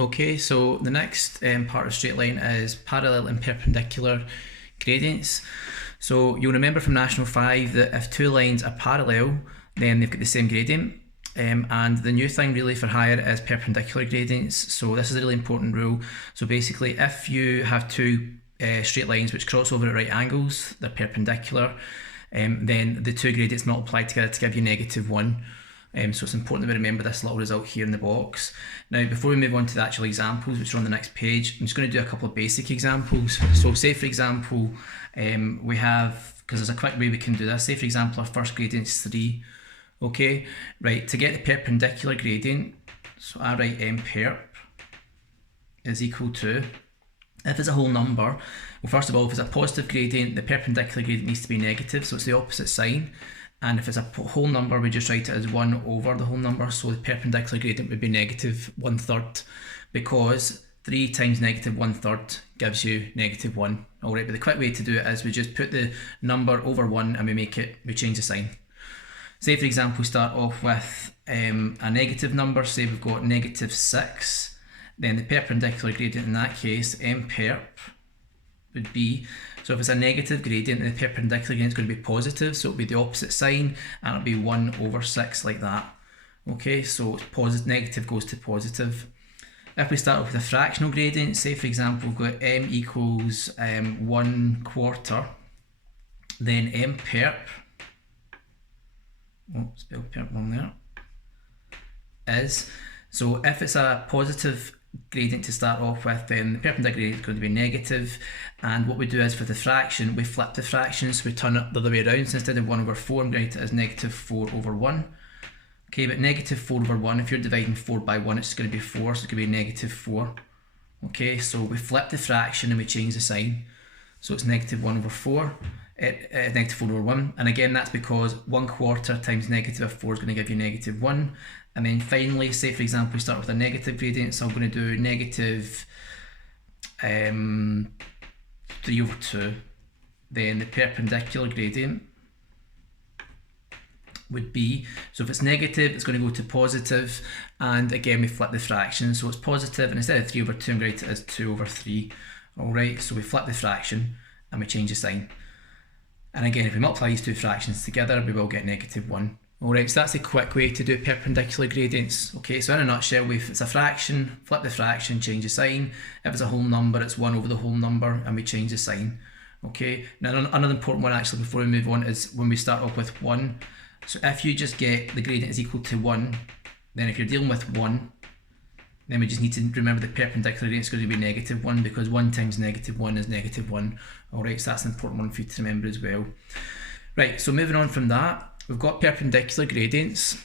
Okay, so the next part of straight line is parallel and perpendicular gradients. So you'll remember from National 5 that if two lines are parallel, then they've got the same gradient. And the new thing really for higher is perpendicular gradients. So this is a really important rule. So basically, if you have two straight lines which cross over at right angles, they're perpendicular, then the two gradients multiply together to give you -1. So it's important that we remember this little result here in the box. Now, before we move on to the actual examples, which are on the next page, I'm just going to do a couple of basic examples. So say, for example, we have, because there's a quick way we can do this, say, for example, our first gradient is 3. Okay, right, to get the perpendicular gradient, so I write m_perp is equal to, if it's a whole number, well, first of all, if it's a positive gradient, the perpendicular gradient needs to be negative, so it's the opposite sign. And if it's a whole number, we just write it as 1 over the whole number, so the perpendicular gradient would be -1/3, because 3 times -1/3 gives you -1. Alright, but the quick way to do it is we just put the number over 1 and we change the sign. Say, for example, we start off with a negative number, say we've got -6, then the perpendicular gradient in that case, m_perp, would be, so if it's a negative gradient, the perpendicular gradient is going to be positive, so it'll be the opposite sign, and it'll be 1 over 6 like that. Okay, so it's positive, negative goes to positive. If we start off with a fractional gradient, say for example we've got m equals 1/4, then m_perp, oh, spell perp wrong there, is, so if it's a positive gradient to start off with, then the perpendicular gradient is going to be negative, and what we do is for the fraction, we flip the fraction, so we turn it the other way around, so instead of 1 over 4, I'm going to write it as -4 over 1. Okay, but -4 over 1, if you're dividing 4 by 1, it's going to be 4, so it's going to be -4. Okay, so we flip the fraction and we change the sign, so it's -1 over 4, -4 over 1, and again that's because 1/4 times -4 is going to give you -1. And then finally, say for example we start with a negative gradient, so I'm going to do -3 over 2, then the perpendicular gradient would be, so if it's negative it's going to go to positive, and again we flip the fraction, so it's positive, and instead of 3 over 2 I'm going to write it as 2 over 3. Alright, so we flip the fraction and we change the sign, and again if we multiply these two fractions together we will get -1. Alright, so that's a quick way to do perpendicular gradients. Okay, so in a nutshell, if it's a fraction, flip the fraction, change the sign. If it's a whole number, it's 1 over the whole number, and we change the sign. Okay, now another important one actually before we move on is when we start off with 1. So if you just get the gradient is equal to 1, then if you're dealing with 1, then we just need to remember the perpendicular gradient is going to be -1, because 1 times -1 is -1. Alright, so that's an important one for you to remember as well. Right, so moving on from that, we've got perpendicular gradients,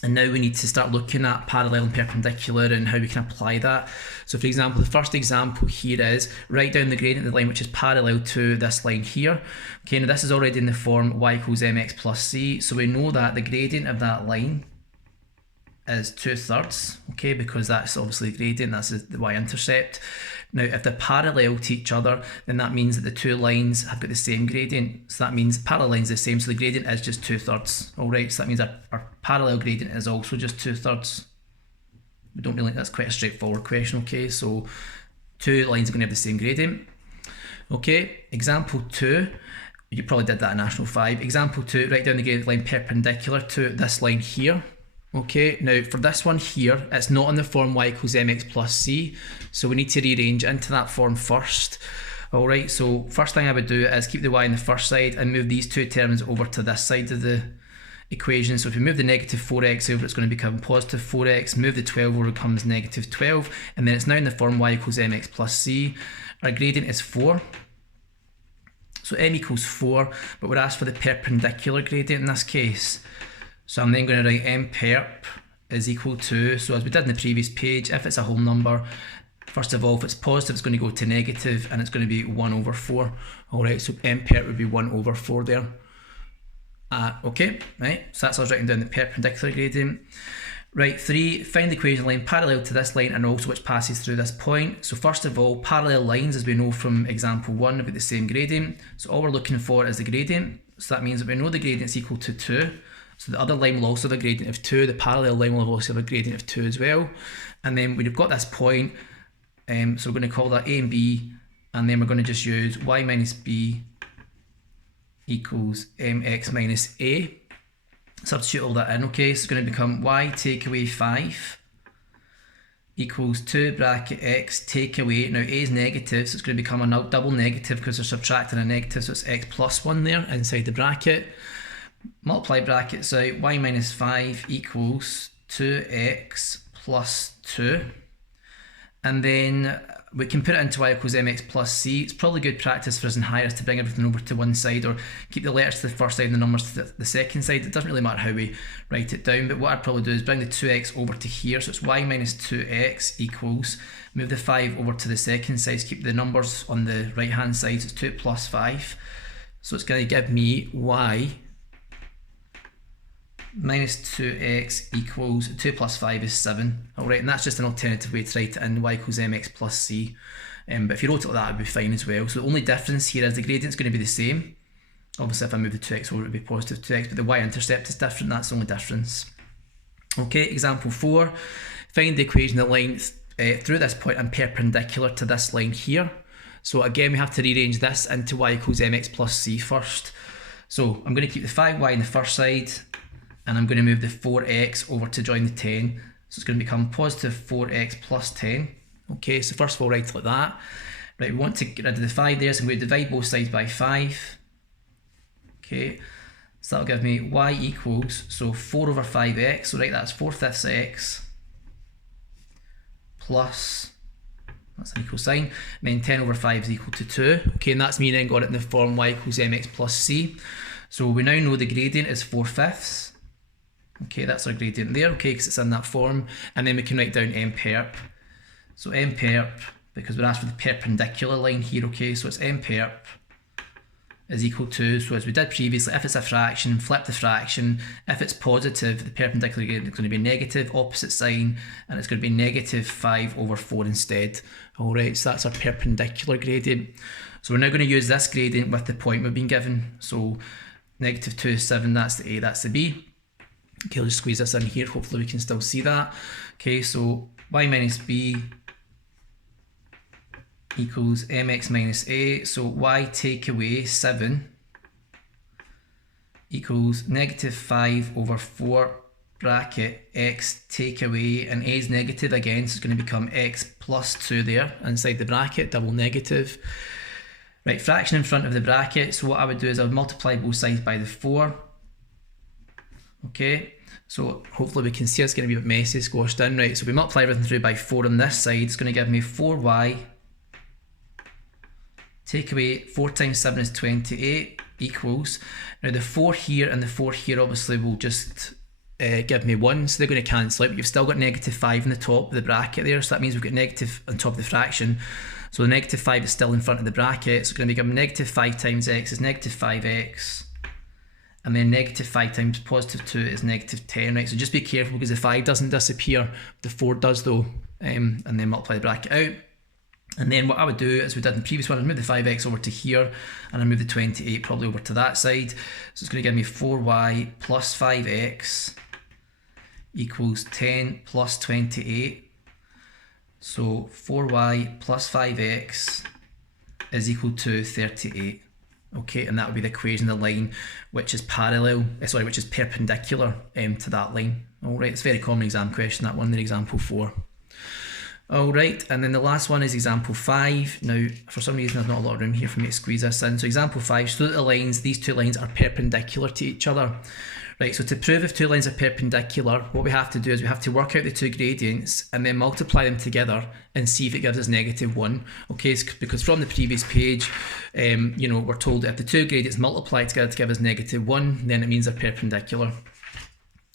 and now we need to start looking at parallel and perpendicular and how we can apply that. So for example, the first example here is write down the gradient of the line which is parallel to this line here. Okay, now this is already in the form y equals mx plus c, so we know that the gradient of that line is 2/3, okay, because that's obviously the gradient, that's the y-intercept. Now if they're parallel to each other, then that means that the two lines have got the same gradient, so that means parallel lines are the same, so the gradient is just 2/3. Alright, so that means our parallel gradient is also just 2/3. We don't really, that's quite a straightforward question. Okay, so two lines are going to have the same gradient. Okay, example 2, you probably did that in National 5. Example 2, write down the gradient line perpendicular to this line here. Okay, now for this one here, it's not in the form y equals mx plus c, so we need to rearrange into that form first. Alright, so first thing I would do is keep the y on the first side and move these two terms over to this side of the equation. So if we move the -4x over, it's going to become +4x, move the 12 over, it becomes -12, and then it's now in the form y equals mx plus c. Our gradient is 4. So m equals 4, but we're asked for the perpendicular gradient in this case. So I'm then going to write m_perp is equal to, so as we did in the previous page, if it's a whole number, first of all, if it's positive, it's going to go to negative, and it's going to be 1 over 4. Alright, so m_perp would be 1 over 4 there. Okay, right, so that's us writing down the perpendicular gradient. Right, 3, find the equation line parallel to this line and also which passes through this point. So first of all, parallel lines, as we know from example 1, have got the same gradient. So all we're looking for is the gradient. So that means that we know the gradient is equal to 2. So the other line will also have a gradient of 2, the parallel line will also have a gradient of 2 as well. And then we've got this point, so we're going to call that A and B, and then we're going to just use y minus b equals mx minus a. Substitute all that in, okay, so it's going to become y take away 5 equals 2 bracket x take away, now a is negative, so it's going to become a double negative because they're subtracting a negative, so it's x plus 1 there inside the bracket. Multiply brackets out, y minus 5 equals 2x plus 2, and then we can put it into y equals mx plus c. It's probably good practice for us in higher to bring everything over to one side, or keep the letters to the first side and the numbers to the second side. It doesn't really matter how we write it down, but what I'd probably do is bring the 2x over to here, so it's y minus 2x equals, move the 5 over to the second side, so keep the numbers on the right hand side, so it's 2 plus 5, so it's going to give me y minus 2x equals 2 plus 5 is 7. Alright, and that's just an alternative way to write it in, y equals mx plus c. But if you wrote it like that, it would be fine as well. So the only difference here is the gradient's going to be the same. Obviously, if I move the 2x over, it would be positive 2x, but the y-intercept is different, that's the only difference. Okay, example 4. Find the equation of length through this point and perpendicular to this line here. So again, we have to rearrange this into y equals mx plus c first. So I'm going to keep the 5y on the first side, and I'm going to move the 4x over to join the 10. So it's going to become positive 4x plus 10. Okay, so first of all, write it like that. Right, we want to get rid of the 5 there, so I'm going to divide both sides by 5. Okay, so that'll give me y equals, so 4 over 5x, so right, that's 4/5 x plus, that's an equal sign, and then 10 over 5 is equal to 2. Okay, and that's me then got it in the form y equals mx plus c. So we now know the gradient is 4/5. Okay, that's our gradient there, okay, because it's in that form. And then we can write down m_perp. So m_perp, because we're asked for the perpendicular line here, okay, so it's m_perp is equal to, so as we did previously, if it's a fraction, flip the fraction. If it's positive, the perpendicular gradient is going to be negative, opposite sign, and it's going to be negative 5 over 4 instead. Alright, so that's our perpendicular gradient. So we're now going to use this gradient with the point we've been given. So negative 2 is 7, that's the A, that's the B. Okay, I'll just squeeze this in here, hopefully we can still see that. Okay, so y minus b equals mx minus a, so y take away 7 equals negative 5 over 4 bracket x take away, and a is negative again, so it's going to become x plus 2 there inside the bracket, double negative. Right, fraction in front of the bracket, so what I would do is I would multiply both sides by the 4. Okay, so hopefully we can see it's going to be a bit messy, squashed in. Right, so we multiply everything through by 4 on this side, it's going to give me 4y, take away 4 times 7 is 28, equals, now the 4 here and the 4 here obviously will just give me 1, so they're going to cancel out, but you've still got negative 5 in the top of the bracket there, so that means we've got negative on top of the fraction, so the negative 5 is still in front of the bracket, so it's going to become negative 5 times x is negative 5x, and then negative 5 times positive 2 is negative 10, right? So just be careful because the 5 doesn't disappear, the 4 does though, and then multiply the bracket out. And then what I would do, as we did in the previous one, I'd move the 5x over to here, and I'd move the 28 probably over to that side. So it's going to give me 4y plus 5x equals 10 plus 28. So 4y plus 5x is equal to 38. Okay, and that would be the equation of the line which is which is perpendicular to that line. Alright, it's a very common exam question, that one in example 4. Alright, and then the last one is example 5. Now, for some reason there's not a lot of room here for me to squeeze this in. So example 5, so that these two lines are perpendicular to each other. Right, so to prove if two lines are perpendicular, what we have to do is we have to work out the two gradients and then multiply them together and see if it gives us negative 1. Okay, because from the previous page, you know, we're told that if the two gradients multiply together to give us negative 1, then it means they're perpendicular.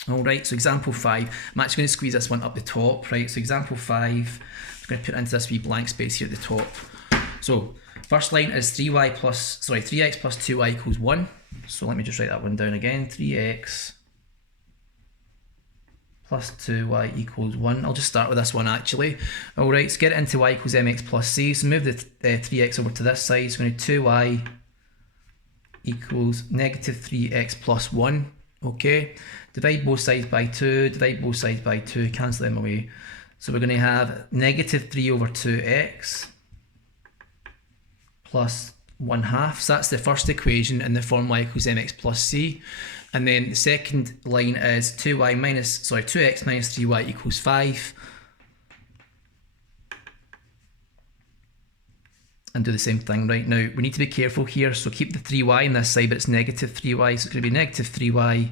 Alright, so example 5, I'm actually going to squeeze this one up the top, right? So example 5, I'm going to put it into this wee blank space here at the top. So first line is 3x plus 2y equals 1. So let me just write that one down again, 3x plus 2y equals 1. I'll just start with this one actually. Alright, so get it into y equals mx plus c, so move the 3x over to this side, so we're going to 2y equals negative 3x plus 1. Okay, divide both sides by 2, divide both sides by 2, cancel them away. So we're going to have negative 3 over 2x plus 1/2. So that's the first equation in the form y equals mx plus c. And then the second line is 2x minus 3y equals 5. And do the same thing. Right, now we need to be careful here, so keep the 3y on this side, but it's negative 3y, so it's going to be negative 3y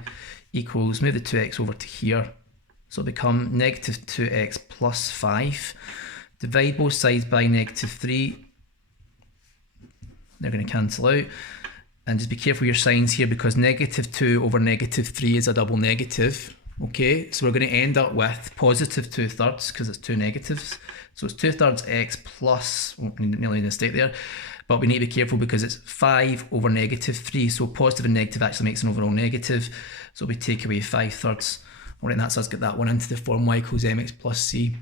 equals, move the 2x over to here, so it'll become negative 2x plus 5. Divide both sides by negative 3, they're going to cancel out, and just be careful your signs here, because negative 2 over negative 3 is a double negative. Okay, so we're going to end up with positive 2/3 because it's two negatives. So it's 2/3 x plus, nearly in a state there, but we need to be careful because it's 5 over negative 3. So positive and negative actually makes an overall negative. So we take away 5/3. All right, and that's us get that one into the form y equals mx plus c.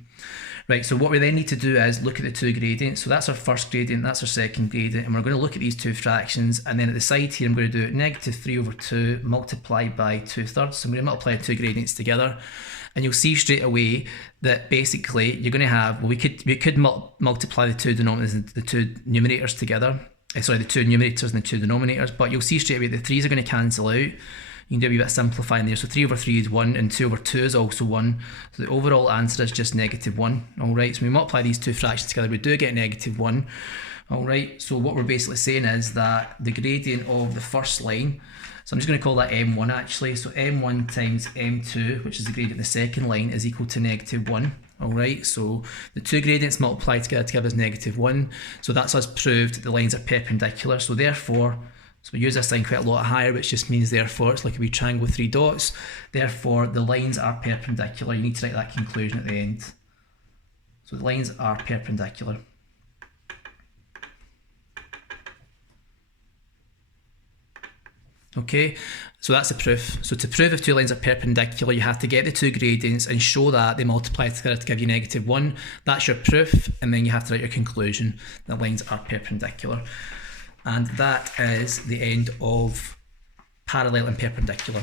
Right, so what we then need to do is look at the two gradients. So that's our first gradient, that's our second gradient, and we're going to look at these two fractions, and then at the side here I'm going to do negative 3 over 2 multiplied by 2/3. So I'm going to multiply the two gradients together, and you'll see straight away that basically you're going to have, well, we could multiply the two denominators and the two numerators together. Sorry, the two numerators and the two denominators, but you'll see straight away the 3's are going to cancel out. You can do a wee bit of simplifying there. So 3 over 3 is 1 and 2 over 2 is also 1. So the overall answer is just negative 1. Alright, so when we multiply these two fractions together, we do get negative 1. Alright, so what we're basically saying is that the gradient of the first line, so I'm just going to call that M1 actually. So M1 times M2, which is the gradient of the second line, is equal to negative 1. Alright, so the two gradients multiplied together to give us negative 1. So that's us proved that the lines are perpendicular. So therefore, so we use this sign quite a lot higher, which just means therefore it's like a wee triangle with 3 dots. Therefore, the lines are perpendicular. You need to write that conclusion at the end. So the lines are perpendicular. Okay, so that's the proof. So to prove if two lines are perpendicular, you have to get the two gradients and show that they multiply together to give you negative 1. That's your proof, and then you have to write your conclusion. The lines are perpendicular. And that is the end of parallel and perpendicular.